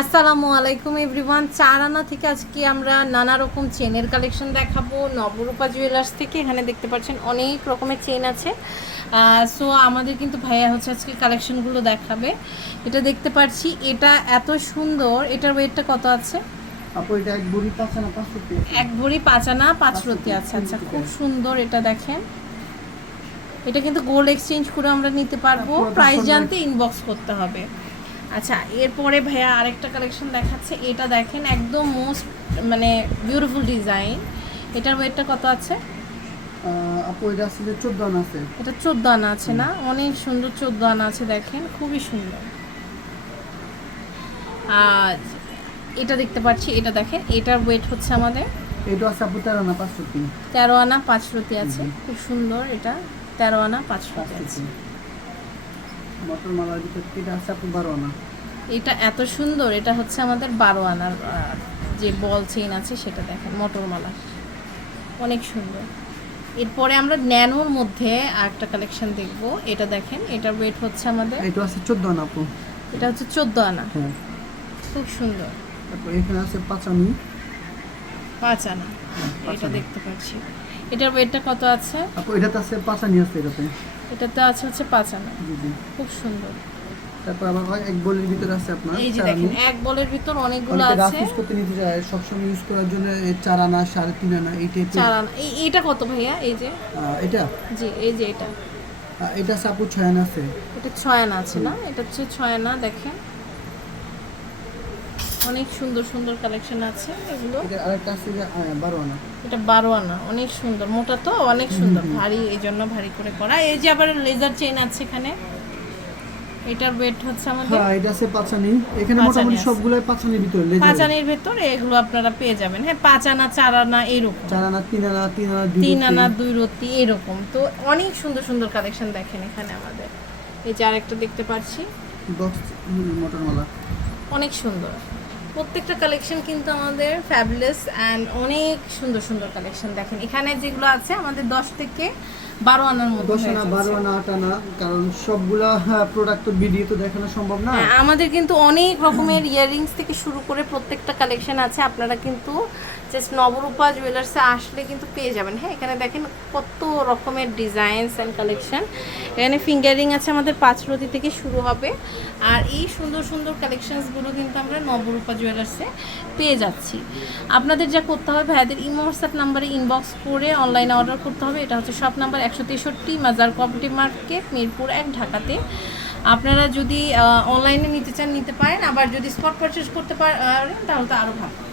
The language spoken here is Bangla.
আসসালামু আলাইকুম এভরিওয়ান। চারানা থেকে আজকে আমরা নানা রকম চেনের কালেকশন দেখাবো। নবরূপা জুয়েলার্স থেকে এখানে দেখতে পাচ্ছেন অনেক রকমের চেন আছে। সো আমাদের কিন্তু ভাইয়া হচ্ছে আজকে কালেকশনগুলো দেখাবে। এটা দেখতে পাচ্ছি এটা এত সুন্দর। এটার ওয়েটটা কত আছে? আপু এটা এক বুড়ি পাঁচ না পাঁচশো পিস এক ভরি পাঁচ রতি আছে। আচ্ছা খুব সুন্দর এটা দেখেন। এটা কিন্তু গোল্ড এক্সচেঞ্জ করে আমরা নিতে পারব। পুরোটা প্রাইস জানতে ইনবক্স করতে হবে। আচ্ছা এরপরে ভাইয়া আরেকটা কালেকশন দেখাচ্ছে। এটা দেখেন একদম মোস্ট মানে বিউটিফুল ডিজাইন এটার ওয়েটটা কত আছে? আপু এটা আসলে চোদ্দ আনা আছে। এটা চোদ্দ আনা আছে না? অনেক সুন্দর চোদ্দ আনা আছে দেখেন খুবই সুন্দর। আর এটা দেখতে পাচ্ছি এটা দেখেন এটার ওয়েট হচ্ছে আমাদের এটা আছে আপু তেরো আনা পাঁচশো তিন তেরো আনা পাঁচ রতি আছে। খুব সুন্দর এটা তেরো আনা পাঁচ রতি আছে। মটর মালার ভিতর এটা আছে আপু বারো আনা এটা এত সুন্দর এটা হচ্ছে আমাদের বারো আনার যে বল চেইন আছে সেটা দেখেন মোটরমালা অনেক সুন্দর। এরপরে আমরা ন্যানোর মধ্যে একটা কালেকশন দেখব। এটা দেখেন এটার ওয়েট হচ্ছে আমাদের এটা আছে চোদ্দ আনা আপু। এটা হচ্ছে চোদ্দ আনা। হ্যাঁ। খুব সুন্দর। তারপর এখানে আছে পাঁচ আনি। পাঁচ আনা এটা দেখতে পাচ্ছি। এটার ওয়েটটা কত আছে? আপু এটাতে আছে পাঁচ আনি আছে এটাতে। এটাতে আছে হচ্ছে পাঁচ আনা খুব সুন্দর। তারপর আবার এক বলের ভিতরে আছে আপনার এই যে দেখেন এক বলের ভিতর অনেকগুলো আছে। ইউজ করতে নিতে চায়। সবসময় ইউজ করার জন্য চার আনা সাড়ে তিন আনা এই টাইপের চার আনা এটা কত ভাইয়া? এই যে? এটা? জি এই যে এটা। এটা আপু ছয় আনা আছে। এটা ছয় আনা আছে না? এটা হচ্ছে ছয় আনা দেখেন। অনেক সুন্দর সুন্দর কালেকশন আছে এগুলো। এটা আরেকটা আছে বারো আনা এটা বারো আনা অনেক সুন্দর। মোটা তো অনেক সুন্দর। ভারী এই জন্য ভারী করে করা। এই যে আবার লেজার চেইন আছে এখানে। এটার ওয়েট হচ্ছে আমাদের হ্যাঁ এটা আছে পাঁচানি। এখানে মোটামুটি। সবগুলোই পাঁচানির ভিতরে লেজার পাঁচ আনার ভেতরে এগুলো আপনারা পেয়ে যাবেন। হ্যাঁ পাঁচ আনা চার আনা এরকম। চার আনা তিন আনা তিন আনা দুই তিন আনা দুই রতি এরকম। তো অনেক সুন্দর সুন্দর কালেকশন দেখেন এখানে আমাদের। এই যে আরেকটা দেখতে পাচ্ছি। বক্স অনেক সুন্দর। প্রত্যেকটা কালেকশন কিন্তু আমাদের ফ্যাবলেস অ্যান্ড অনেক সুন্দর সুন্দর কালেকশন দেখেন। এখানে যেগুলো আছে আমাদের দশ থেকে বারো আনার মধ্যে দশ আনা বারো আনা আট আনা কারণ সবগুলা প্রোডাক্ট তো ভিডিও তো দেখানো সম্ভব না? হ্যাঁ, আমাদের কিন্তু অনেক রকমের ইয়াররিংস থেকে শুরু করে প্রত্যেকটা কালেকশন আছে। আপনারা কিন্তু জাস্ট নবরূপা জুয়েলার্সে আসলে কিন্তু পেয়ে যাবেন। হ্যাঁ এখানে দেখেন কত রকমের ডিজাইনস অ্যান্ড কালেকশন এখানে ফিঙ্গারিং আছে আমাদের পাঁচ রতি থেকে শুরু হবে। আর এই সুন্দর সুন্দর কালেকশনসগুলো কিন্তু আমরা নবরূপা জুয়েলার্সে পেয়ে যাচ্ছি। আপনাদের যা করতে হবে, ভাইয়াদের ইমো হোয়াটসঅ্যাপ নাম্বারে ইনবক্স করে অনলাইনে অর্ডার করতে হবে। এটা হচ্ছে শপ নাম্বার একশো তেষট্টি মাজার কোঅপারেটিভ মার্কেট মিরপুর এক, ঢাকাতে। আপনারা যদি অনলাইনে নিতে চান, নিতে পারেন। আবার যদি স্পট পারচেস করতে পারেন তাহলে তো আরও ভালো।